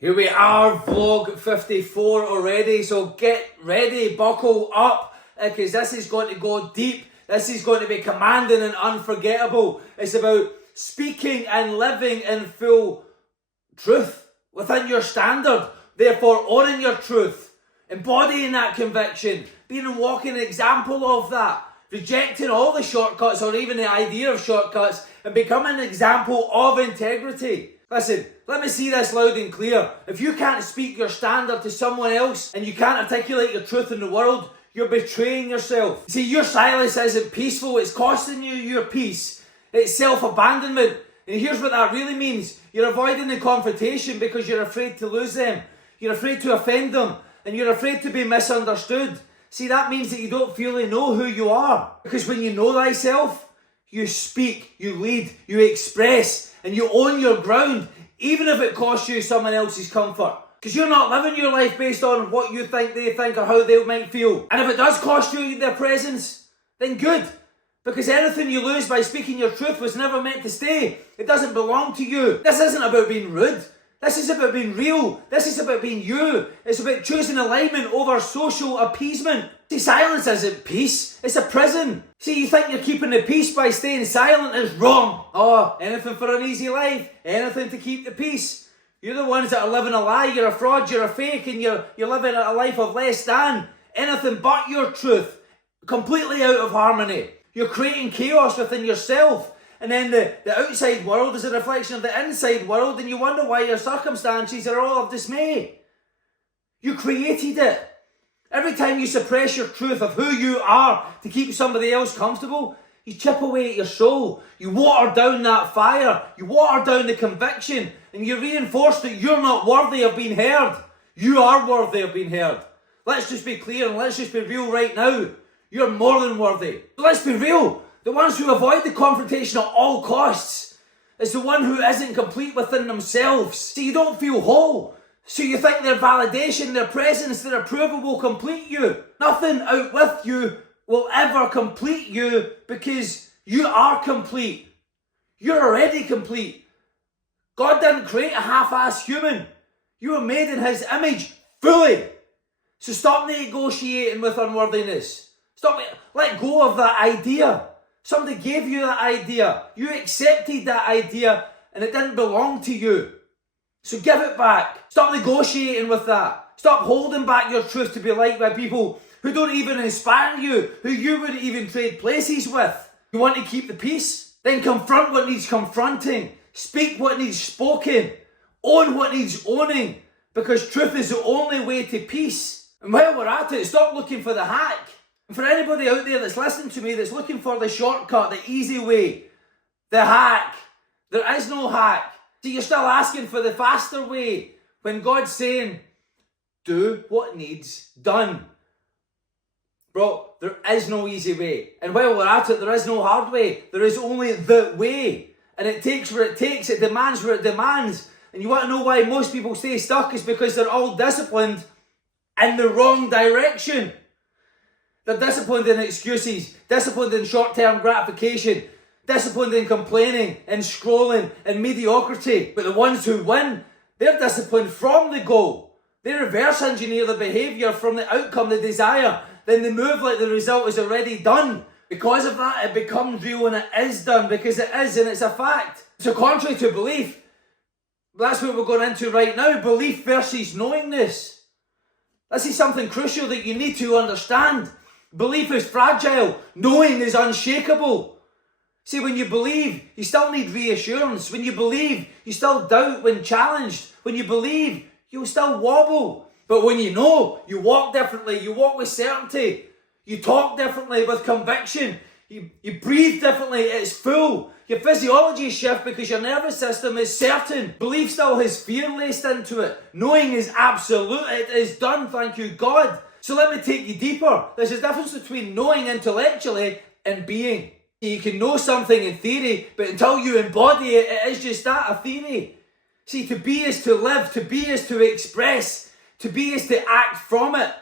Here we are, vlog 54 already, so get ready, buckle up, because this is going to go deep. This is going to be commanding and unforgettable. It's about speaking and living in full truth within your standard, therefore owning your truth, embodying that conviction, being a walking example of that, rejecting all the shortcuts or even the idea of shortcuts and becoming an example of integrity. Listen, let me see this loud and clear. If you can't speak your standard to someone else and you can't articulate your truth in the world, you're betraying yourself. See, your silence isn't peaceful. It's costing you your peace. It's self-abandonment. And here's what that really means. You're avoiding the confrontation because you're afraid to lose them. You're afraid to offend them. And you're afraid to be misunderstood. See, that means that you don't fully know who you are. Because when you know thyself, you speak, you lead, you express, and you own your ground, even if it costs you someone else's comfort. Because you're not living your life based on what you think they think or how they might feel. And if it does cost you their presence, then good. Because anything you lose by speaking your truth was never meant to stay. It doesn't belong to you. This isn't about being rude. This is about being real. This is about being you. It's about choosing alignment over social appeasement. See, silence isn't peace. It's a prison. See, you think you're keeping the peace by staying silent is wrong. Oh, anything for an easy life. Anything to keep the peace. You're the ones that are living a lie. You're a fraud. You're a fake. And you're living a life of less than. Anything but your truth. Completely out of harmony. You're creating chaos within yourself. And then the outside world is a reflection of the inside world, and you wonder why your circumstances are all of dismay. You created it. Every time you suppress your truth of who you are to keep somebody else comfortable, you chip away at your soul. You water down that fire. You water down the conviction, and you reinforce that you're not worthy of being heard. You are worthy of being heard. Let's just be clear and let's just be real right now. You're more than worthy. Let's be real. The ones who avoid the confrontation at all costs is the one who isn't complete within themselves. See, you don't feel whole. So you think their validation, their presence, their approval will complete you. Nothing out with you will ever complete you because you are complete. You're already complete. God didn't create a half-assed human. You were made in His image fully. So stop negotiating with unworthiness. Let go of that idea. Somebody gave you that idea. You accepted that idea and it didn't belong to you. So give it back. Stop negotiating with that. Stop holding back your truth to be liked by people who don't even inspire you, who you wouldn't even trade places with. You want to keep the peace? Then confront what needs confronting. Speak what needs spoken. Own what needs owning. Because truth is the only way to peace. And while we're at it, stop looking for the hack. And for anybody out there that's listening to me that's looking for the shortcut, the easy way, the hack, there is no hack. See, you're still asking for the faster way when God's saying, do what needs done. Bro, there is no easy way. And while we're at it, there is no hard way. There is only the way. And it takes what it takes. It demands what it demands. And you want to know why most people stay stuck is because they're all disciplined in the wrong direction. They're disciplined in excuses, disciplined in short-term gratification, disciplined in complaining and scrolling and mediocrity. But the ones who win, they're disciplined from the goal. They reverse engineer the behaviour from the outcome they desire. Then they move like the result is already done. Because of that, it becomes real and it is done because it is and it's a fact. So contrary to belief, that's what we're going into right now, belief versus knowingness. This is something crucial that you need to understand. Belief is fragile. Knowing is unshakable. See, when you believe, you still need reassurance. When you believe, you still doubt when challenged. When you believe, you'll still wobble. But when you know, you walk differently. You walk with certainty. You talk differently with conviction. You breathe differently. It's full. Your physiology shifts because your nervous system is certain. Belief still has fear laced into it. Knowing is absolute. It is done, thank you, God. So let me take you deeper. There's a difference between knowing intellectually and being. You can know something in theory, but until you embody it, it is just that, a theory. See, to be is to live, to be is to express, to be is to act from it,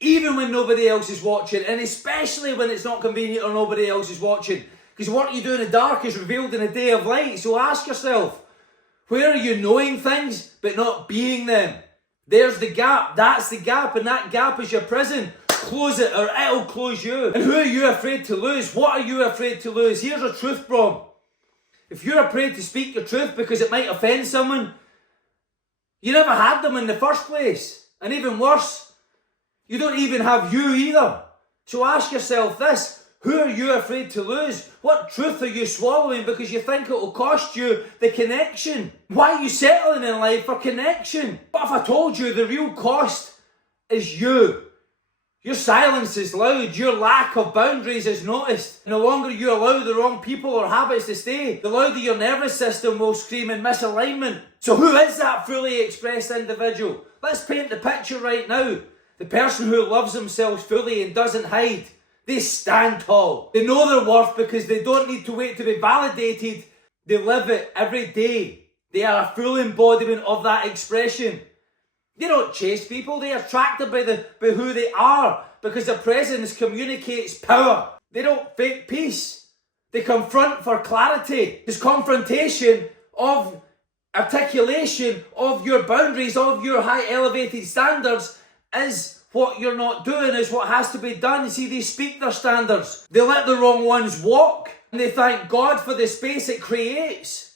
even when nobody else is watching, and especially when it's not convenient or nobody else is watching. Because what you do in the dark is revealed in a day of light. So ask yourself, Where are you knowing things but not being them? There's the gap. That's the gap, and that gap is your prison. Close it or it'll close you. And who are you afraid to lose? What are you afraid to lose? Here's a truth bomb. If you're afraid to speak your truth because it might offend someone, you never had them in the first place. And even worse, you don't even have you either. So ask yourself this: who are you afraid to lose? What truth are you swallowing because you think it will cost you the connection? Why are you settling in life for connection? What if I told you the real cost is you? Your silence is loud. Your lack of boundaries is noticed. And the longer you allow the wrong people or habits to stay, the louder your nervous system will scream in misalignment. So who is that fully expressed individual? Let's paint the picture right now. The person who loves themselves fully and doesn't hide. They stand tall. They know their worth because they don't need to wait to be validated. They live it every day. They are a full embodiment of that expression. They don't chase people. They are attracted by who they are because their presence communicates power. They don't fake peace. They confront for clarity. This confrontation of articulation of your boundaries, of your high elevated standards is what you're not doing, is what has to be done. You see, they speak their standards. They let the wrong ones walk and they thank God for the space it creates.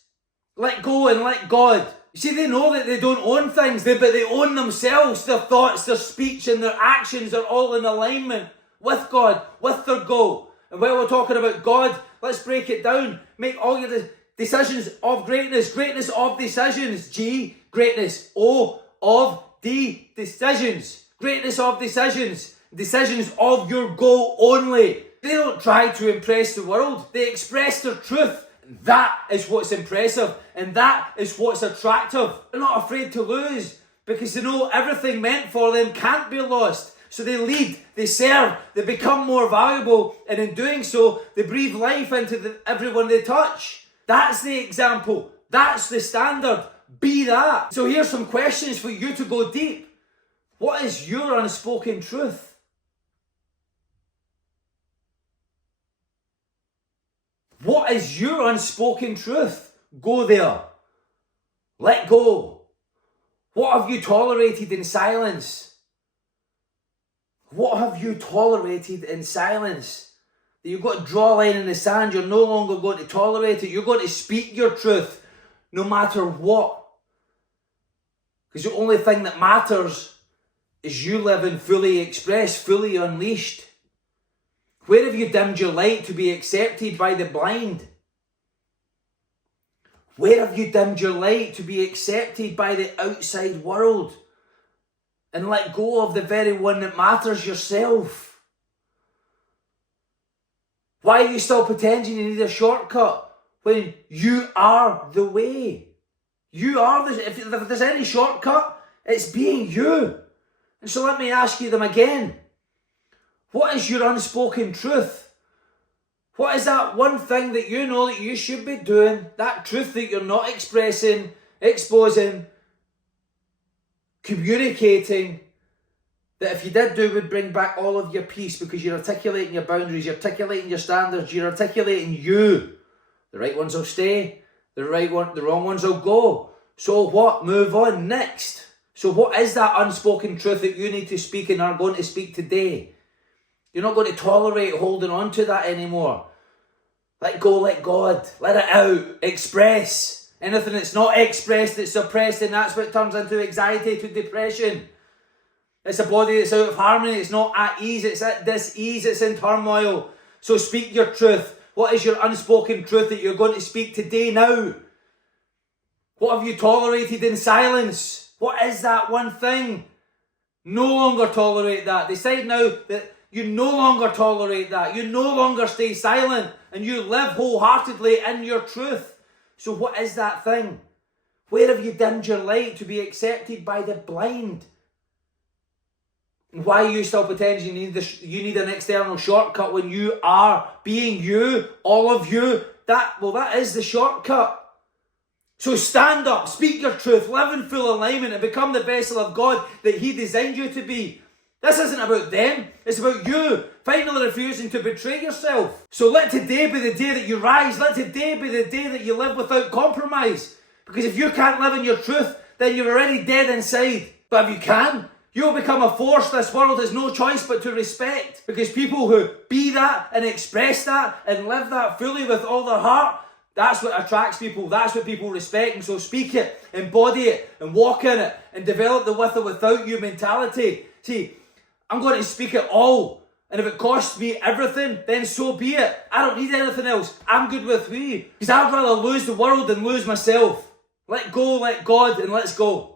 Let go and let God. You see, they know that they don't own things, but they own themselves. Their thoughts, their speech, and their actions are all in alignment with God, with their goal. And while we're talking about God, let's break it down. Make all your decisions of greatness. Greatness of decisions. G, greatness. O, of D, decisions. Greatness of decisions. Decisions of your goal only. They don't try to impress the world. They express their truth. That is what's impressive, and that is what's attractive. They're not afraid to lose because they know everything meant for them can't be lost. So they lead, they serve, they become more valuable, and in doing so, they breathe life into everyone they touch. That's the example. That's the standard. Be that. So here's some questions for you to go deep. What is your unspoken truth? What is your unspoken truth? Go there. Let go. What have you tolerated in silence? What have you tolerated in silence? That you've got to draw a line in the sand. You're no longer going to tolerate it. You're going to speak your truth no matter what. Because the only thing that matters is you living fully expressed, fully unleashed. Where have you dimmed your light to be accepted by the blind? Where have you dimmed your light to be accepted by the outside world? And let go of the very one that matters, yourself. Why are you still pretending you need a shortcut when you are the way? You are the, if there's any shortcut, it's being you. And so let me ask you them again. What is your unspoken truth? What is that one thing that you know that you should be doing? That truth that you're not expressing, exposing, communicating, that if you did do would bring back all of your peace because you're articulating your boundaries, you're articulating your standards, you're articulating you. The right ones will stay, the wrong ones will go. So what? Move on next. So what is that unspoken truth that you need to speak and are going to speak today? You're not going to tolerate holding on to that anymore. Let go, let God. Let it out. Express. Anything that's not expressed, that's suppressed, and that's what turns into anxiety to depression. It's a body that's out of harmony. It's not at ease. It's at dis-ease. It's in turmoil. So speak your truth. What is your unspoken truth that you're going to speak today now? What have you tolerated in silence? What is that one thing? No longer tolerate that. Decide now that you no longer tolerate that. You no longer stay silent and you live wholeheartedly in your truth. So what is that thing? Where have you dimmed your light to be accepted by the blind? And why are you still pretending you need an external shortcut when you are being you, all of you? That is the shortcut. So stand up, speak your truth, live in full alignment and become the vessel of God that He designed you to be. This isn't about them, it's about you finally refusing to betray yourself. So let today be the day that you rise. Let today be the day that you live without compromise. Because if you can't live in your truth, then you're already dead inside. But if you can, you'll become a force this world has no choice but to respect. Because people who be that and express that and live that fully with all their heart, that's what attracts people. That's what people respect. And so speak it, embody it, and walk in it, and develop the with or without you mentality. See, I'm going to speak it all. And if it costs me everything, then so be it. I don't need anything else. I'm good with me. Because I'd rather lose the world than lose myself. Let go, let God, and let's go.